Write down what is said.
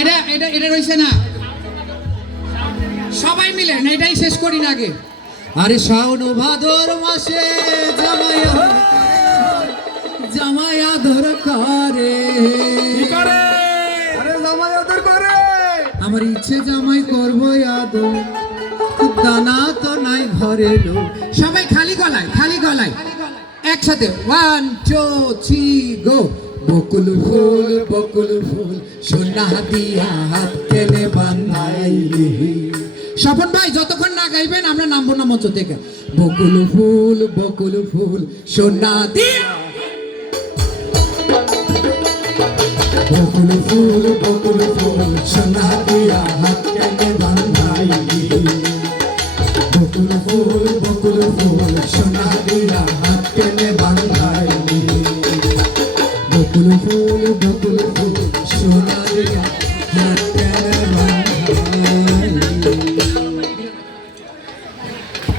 এটা এটা এটা রইছে না, সবাই মিলে না, এটাই শেষ করি না আগে। আরে শাওন ভাদর মাসে জামাই আদর করে, আরে জামাই আদর করে, আমার ইচ্ছে জামাই করবো আদর, দানা তো নাই ঘরে লো। সবাই খালি গলায়, খালি গলায় একসাথে 1 2 3 গো। বকুল ফুল সোনা দিয়া হাত কেনে বান্ধাইলি। স্বপন ভাই যতক্ষণ না গাইবেন আমরা নামবো না মঞ্চ থেকে। বকুল ফুল সোনা দিয়া, বকুল ফুল সোনা দিয়া হাত কেনে বান্ধাইলি। বকুল ফুল সোনা দিয়া হাত কেনে বান্ধাইলি। বকুল ফুল সোনা দিয়া হাত